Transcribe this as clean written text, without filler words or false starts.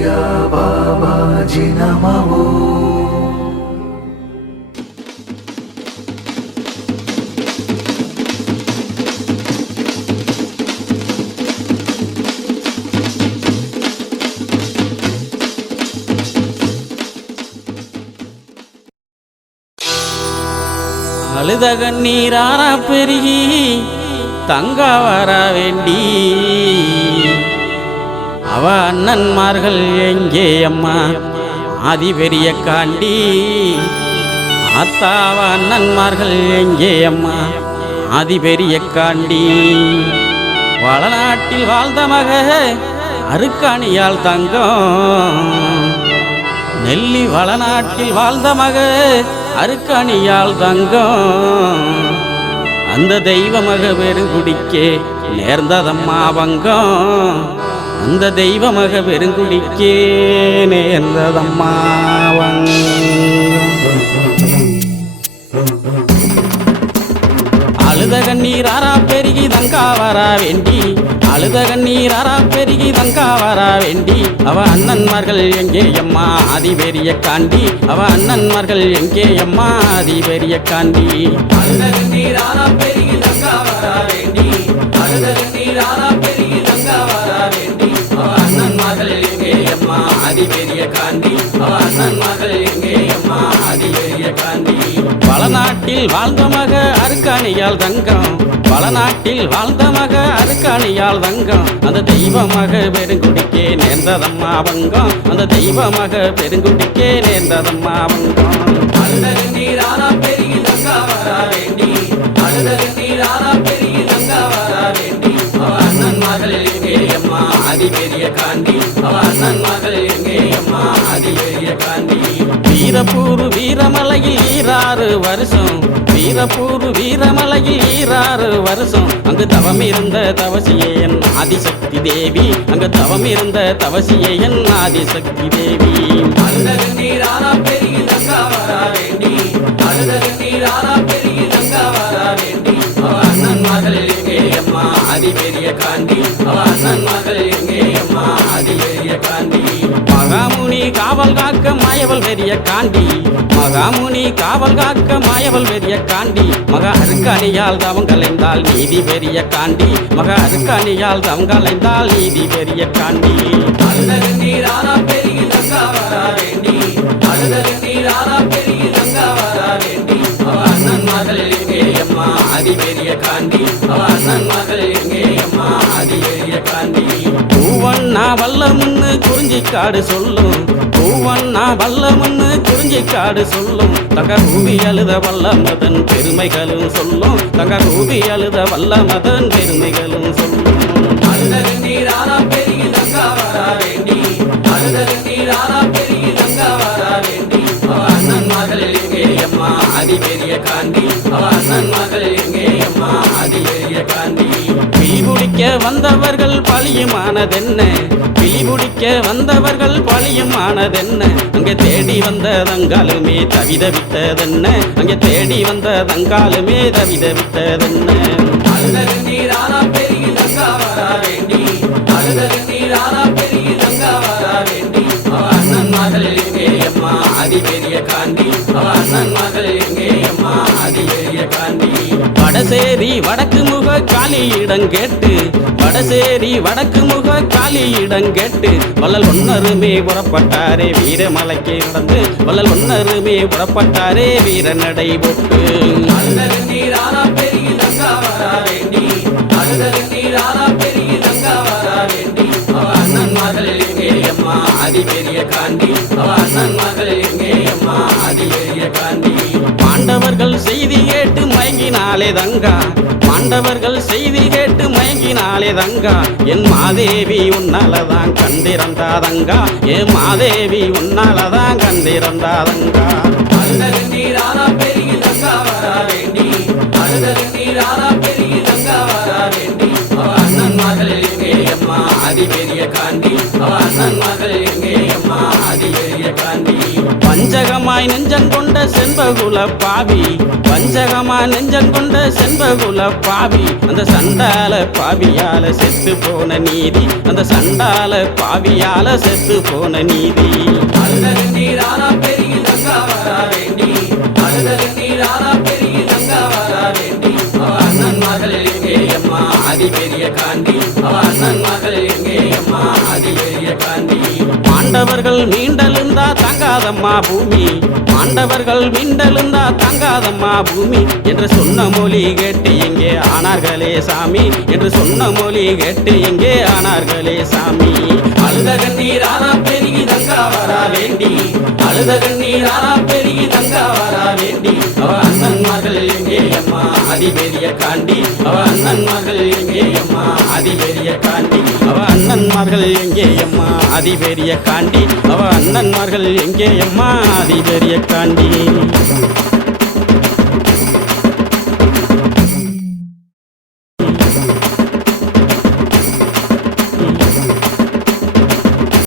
கிரியா பாபாஜி நமோ. அழுத கண்ணீரான பெருகி தங்க வர வேண்டி அவ அண்ணன்மார்கள் எங்கே அம்மா ஆதி பெரிய காண்டி ஆத்தாவ அண்ணன்மார்கள் எங்கே அம்மா ஆதி பெரிய காண்டி. வளநாட்டில் வாழ்ந்த மக அருக்காணியால் தங்கம் நெல்லி வளநாட்டில் வாழ்ந்த மக அருக்காணியால் தங்கம் அந்த தெய்வ மக பெருங்குடிக்கே நேர்ந்ததம்மா பங்கம் அந்த தெய்வ மக பெருங்குடிக்கே நேர்ந்ததம்மா அழுத கண்ணீராரா பெருகி தங்கா வரா வேண்டி அழுத கண்ணீராரா பெருகி தங்கா வரா வேண்டி அவ அண்ணன்மார்கள் எங்கே அம்மா ஆதி பெரிய காண்டி அவ அண்ணன்மார்கள் எங்கே அம்மா ஆதி பெரிய காண்டி. அழுத கண்ணீராரா பெருகி தங்கா வரா வேண்டி அழுத கண்ணீராரா பெருகி தங்கா வரா வேண்டி அவ அண்ணன்மார்கள் எங்கே அம்மா ஆதி பெரிய காண்டி அவ அண்ணன்மார்கள் எங்கே அம்மா ஆதி பெரிய காண்டி. வளநாட்டில் வாழ்ந்த மக அருக்காணியால் தங்கம் வளநாட்டில் வாழ்ந்த மக அருக்காணியால் தங்கம் அந்த தெய்வ மக பெருங்குடிக்கே நேர்ந்ததம்மா பங்கம் அந்த தெய்வ மக பெருங்குடிக்கே நேர்ந்ததம்மா பங்கம். அழுத கண்ணீராரா பெருகி தங்கா வரா வேண்டி அழுத கண்ணீராரா பெருகி தங்கா வரா வேண்டி அவ அண்ணன்மார்கள் எங்கே அம்மா ஆதி பெரிய காண்டி அவ அண்ணன்மார்கள் எங்கே அம்மா ஆதி பெரிய காண்டி. வீரப்பூர் வீரமலையில் 6 வருஷம் வீரப்பூர் வீரமலையில் 6 வருஷம் அங்கு தவம் இருந்த தவசியே என் ஆதிசக்தி தேவி அங்கு தவம் இருந்த தவசியே என் ஆதிசக்தி தேவி. அழுத கண்ணீராரா பெருகி தங்கா வரா வேண்டி அழுத கண்ணீராரா பெருகி தங்கா வரா வேண்டி அவ அண்ணன்மார்கள் எங்கே அம்மா ஆதி பெரிய காண்டி அவ அண்ணன்மார்கள் எங்கே அம்மா ஆதி பெரிய காண்டி. மகாமுனி காவல் காக்க மாயவள் பெரிய காண்டி மகாமுனி காவல் காக்க மாயவள் பெரிய காண்டி மக அருக்காணியால் தவங்களைந்தால் நீதி பெரிய காண்டி மக அருக்காணியால் தவங்களைந்தால் நீதி பெரிய காண்டி. அழுத கண்ணீராரா பெருகி தங்கா வரா வேண்டி அழுத கண்ணீராரா பெருகி தங்கா வரா வேண்டி அவ அண்ணன்மார்கள் எங்கே அம்மா ஆதி பெரிய காண்டி அவ அண்ணன்மார்கள் எங்கே அம்மா ஆதி பெரிய காண்டி. பூவண்ணா வல்லமுன்னு குறிஞ்சிக்காடு சொல்லும் பூவண்ணா வல்லமுன்னு குறிஞ்சிக்காடு சொல்லும் தங்க ரூபி அழுத வல்லமதன் பெருமைகளும் சொல்லும் தங்க ரூபி அழுத வல்லமதன் பெருமைகளும் சொல்லும். அழுத கண்ணீராரா பெருகி தங்கா வரா வேண்டி அழுத கண்ணீராரா பெருகி தங்கா வரா வேண்டி அவ அண்ணன்மார்கள் எங்கே அம்மா ஆதி பெரிய காண்டி அவ அண்ணன்மார்கள் எங்கே அம்மா ஆதி பெரிய காண்டி. பிடிக்க வந்தவர்கள் பழியுமானதென்ன பிடிக்க வந்தவர்கள் பழியுமானதென்ன அங்கே தேடி வந்த தங்காலுமே தவிதவித்ததென்ன அங்கே தேடி வந்த தங்காலுமே தவிதவித்ததென்ன. அழுத கண்ணீராரா பெருகி தங்கா வரா வேண்டி அழுத கண்ணீராரா பெருகி தங்கா வரா வேண்டி அவ அண்ணன்மார்கள் எங்கே அம்மா ஆதி பெரிய காண்டி அவ அண்ணன்மார்கள் எங்கே அம்மா ஆதி பெரிய காண்டி. வடசேரி வடக்கு முக காலி இடங்கேட்டு வடசேரி வடக்கு முக காலி இடங்கேட்டு வள்ளல் ஒன்னருமே புறப்பட்டாரே வீரமலைக்கு நடந்து வள்ளல் ஒன்னருமே புறப்பட்டாரே வீர நடை போட்டு. அழுத கண்ணீராரா பெருகி தங்கா வரா வேண்டி அழுத கண்ணீராரா பெருகி தங்கா வரா வேண்டி அவ அண்ணன்மார்கள் எங்கே அம்மா ஆதி பெரிய காண்டி அவ அண்ணன்மார்கள் எங்கே அம்மா ஆதி பெரிய காண்டி. பாண்டவர்கள் செய்தி கேட்டு மயங்கினாலே தங்கா பாண்டவர்கள் செய்தி கேட்டு மயங்கினாலே தங்கா என் மாதேவி உன்னாலதான் கண்டிருந்தாதங்கா என் மாதேவி உன்னாலதான் கண்டிருந்தாதங்கா. அழுத கண்ணீராரா பெருகி தங்கா வரா வேண்டி அழுத கண்ணீராரா பெருகி தங்கா வரா வேண்டி அவ அண்ணன்மார்கள் எங்கே அம்மா ஆதி பெரிய காண்டி அவ அண்ணன்மார்கள் எங்கே அம்மா ஆதி பெரிய காண்டி. வஞ்சகமாய் நெஞ்சங்கொண்ட செண்பகுல பாவி, வஞ்சகமாய் நெஞ்சங்கொண்ட செண்பகுல பாவி, அந்த சண்டால பாவியால செத்து போன நீதி, அந்த சண்டால பாவியால செத்து போன நீதி. அழுதல் நீராரா பெருகி தங்கா வரா வேண்டி, அழுதல் நீராரா பெருகி தங்கா வரா வேண்டி, அவ அண்ணன் மகள் எங்கே அம்மா ஆதி பெரிய காண்டி, அவ அண்ணன் மகள் எங்கே அம்மா ஆதி பெரிய காண்டி. மாண்டவர்கள் மீண்டெழுந்தா தங்காதம்மா பூமி, மாண்டவர்கள் மீண்டெழுந்தா தங்காதம்மா பூமி என்று சொன்ன மொழி கேட்டு எங்கே ஆனார்களே சாமி, என்று சொன்ன மொழி கேட்டு எங்கே ஆனார்களே சாமி. அழுத கண்ணீராரா பெருகி தங்கா வரா வேண்டி, அழுத கண்ணீராரா பெருகி தங்கா வரா வேண்டி, அவ அண்ணன் மகள் எங்கே அம்மா ஆதி பெரிய காண்டி, அவ அண்ணன் மகள் எங்கே அம்மா ஆதி பெரிய காண்டி, அவ அண்ணன் மகள் எங்கே அம்மா ஆதி பெரிய காண்டி, அவ அண்ணன் மகள் எங்கே அம்மா ஆதி பெரிய காண்டி.